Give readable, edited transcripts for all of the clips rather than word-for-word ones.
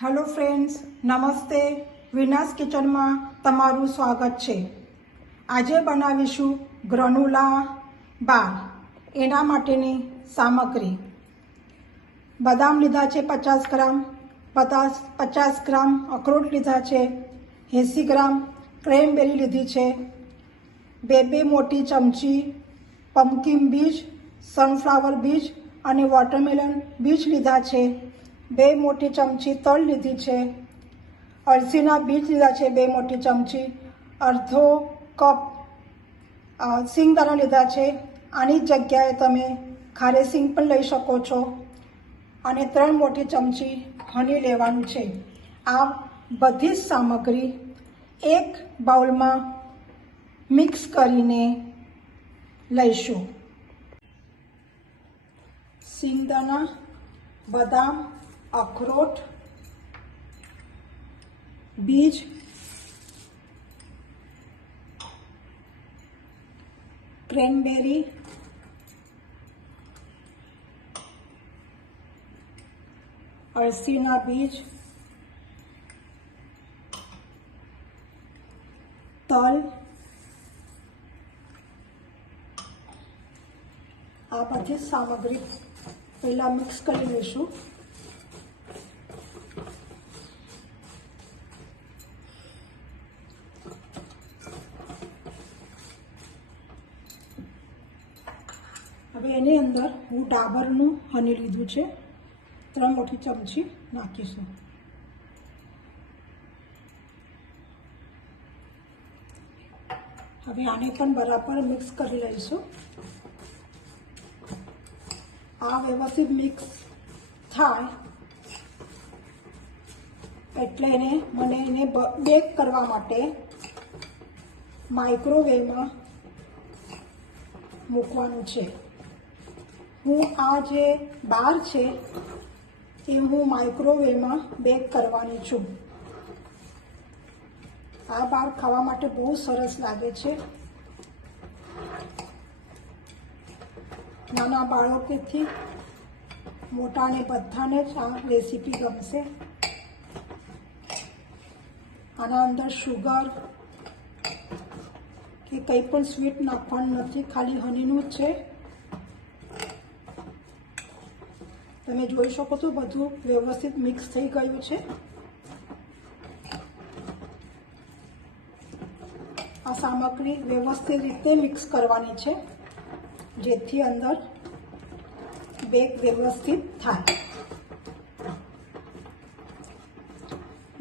Hello friends, નમસ્તે. વિનાસ કિચનમાં તમારું સ્વાગત છે. આજે બનાવીશું ગ્રેન્યુલા બાર. એના માટેની સામગ્રી: બદામ લીધા છે 50 ગ્રામ, 50 ગ્રામ અખરોટ લીધા છે, 80 ગ્રામ ક્રેનબેરી લીધી છે, બે મોટી ચમચી પમ્પકિન બીજ, સનફ્લાવર બીજ અને વોટરમેલન બીજ લીધા છે, 2 મોટી ચમચી તલ લીધી છે, અળસીના બીજ લીધા છે 2 મોટી ચમચી, અડધો કપ સિંગદાણા લીધા છે. આની જગ્યાએ તમે ખારે સિંગ પણ લઈ શકો છો. અને 3 મોટી ચમચી હની લેવાનું છે. આ બધી જ સામગ્રી એક બાઉલમાં મિક્સ કરીને લઈશું. સિંગદાણા, બદામ, અખરોટ, બીજ, ક્રેનબેરી, અળસીના બીજ, તલ, આ બધી સામગ્રી પહેલાં મિક્સ કરી લઈશું. હવે એની અંદર હું ડાબરનું હની લીધું છે, 3 મોટી ચમચી નાખીશું. હવે આને પણ બરાબર મિક્સ કરી લઈશું. આ વ્યવસ્થિત મિક્સ થાય એટલે મને એને બેક કરવા માટે માઇક્રોવેવમાં મૂકવાનું છે. હું આ જે બાર છે એ હું માઇક્રોવેવમાં બેક કરવાની છું. આ બાર ખાવા માટે બહુ સરસ લાગે છે. નાના બાળકોથી મોટાને બધાને જ આ રેસીપી ગમશે. આના અંદર શુગર કે કંઈ પણ સ્વીટ નાખવાનું નથી, ખાલી હનીનું જ છે. તમે જોઈ શકો છો બધું વ્યવસ્થિત મિક્સ થઈ ગયું છે. આ સામગ્રી વ્યવસ્થિત રીતે મિક્સ કરવાની છે જેથી અંદર બેક વ્યવસ્થિત થાય.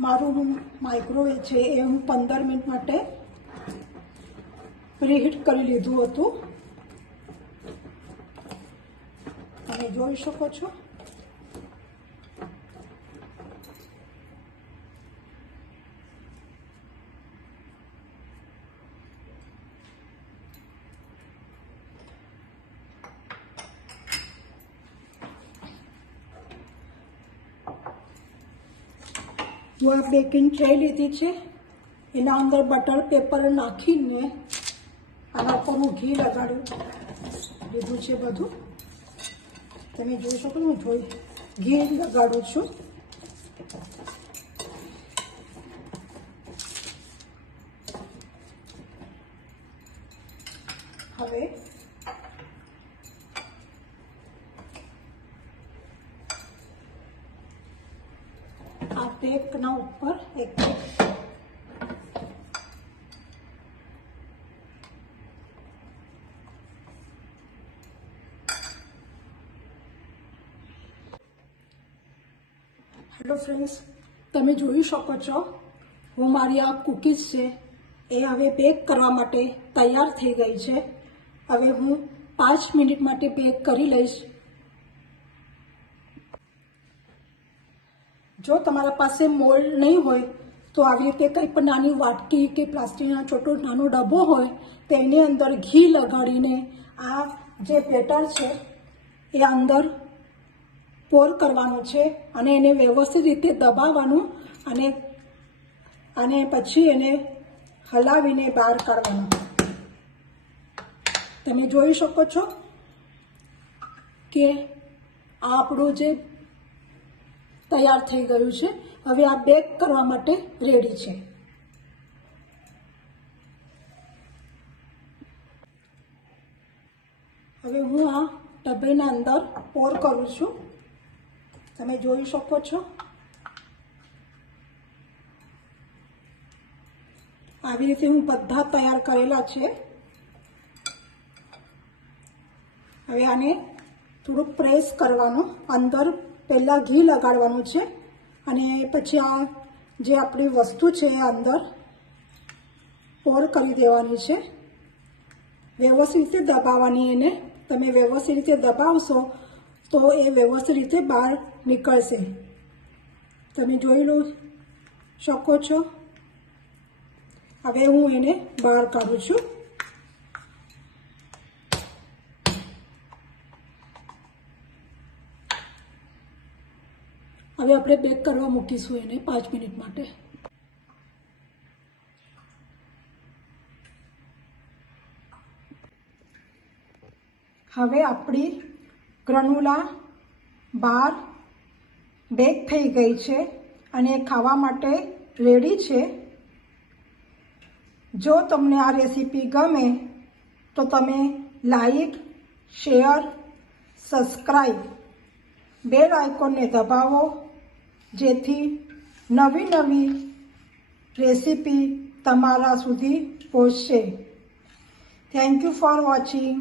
મારું માઇક્રોવેવ છે એ હું 15 મિનિટ માટે પ્રીહીટ કરી લીધું હતું. તમે જોઈ શકો છો. હું આ બેકિંગ ટ્રે લીધી છે, એના અંદર બટર પેપર નાખીને આના ઉપર હું ઘી લગાડું લીધું છે બધું. તમે જોઈ શકો હું ઘી લગાડું છું. હવે આ બેકના ઉપર એક હેલો ફ્રેન્ડ્સ, તમે જોઈ શકો છો હું મારી આ કૂકીઝ છે એ હવે બેક કરવા માટે તૈયાર થઈ ગઈ છે. હવે હું 5 મિનિટ માટે બેક કરી લઈશ. જો તમારા પાસે મોલ્ડ નહીં હોય તો આવી રીતે કંઈ પણ નાની વાટકી કે પ્લાસ્ટિકનો છોટો નાનો ડબ્બો હોય તેની અંદર ઘી લગાડીને આ જે બેટર છે એ અંદર પોર કરવાનું છે અને એને વ્યવસ્થિત રીતે દબાવવાનું અને પછી એને હલાવીને બહાર કાઢવાનું. તમે જોઈ શકો છો કે આ આપણું જે તૈયાર થઈ ગયું છે. હવે આ બેક કરવા માટે રેડી છે. હવે હું આ ડબ્બીના અંદર પોર કરું છું. તમે જોઈ શકો છો આવી રીતે હું બધા તૈયાર કરેલા છે. હવે આને થોડુંક પ્રેસ કરવાનું, અંદર પહેલાં ઘી લગાડવાનું છે અને પછી આ જે આપણી વસ્તુ છે એ અંદર પોર કરી દેવાની છે. વ્યવસ્થિત રીતે દબાવવાની એને. તમે વ્યવસ્થિત રીતે દબાવશો તો એ વ્યવસ્થિત રીતે બહાર નીકળશે. તમે જોઈ શકો છો. હવે હું એને બહાર કાઢું છું. હવે આપણે બેક કરવા મૂકીશું એને 5 મિનિટ માટે. હવે આપણી ગ્રેનોલા બાર બેક થઈ ગઈ છે અને ખાવા માટે રેડી છે. જો તમને આ રેસીપી ગમે તો તમે લાઈક, શેર, સબસ્ક્રાઈબ, બેલ આઇકોનને દબાવો જેથી નવી નવી રેસીપી તમારા સુધી પહોંચશે. Thank you for watching.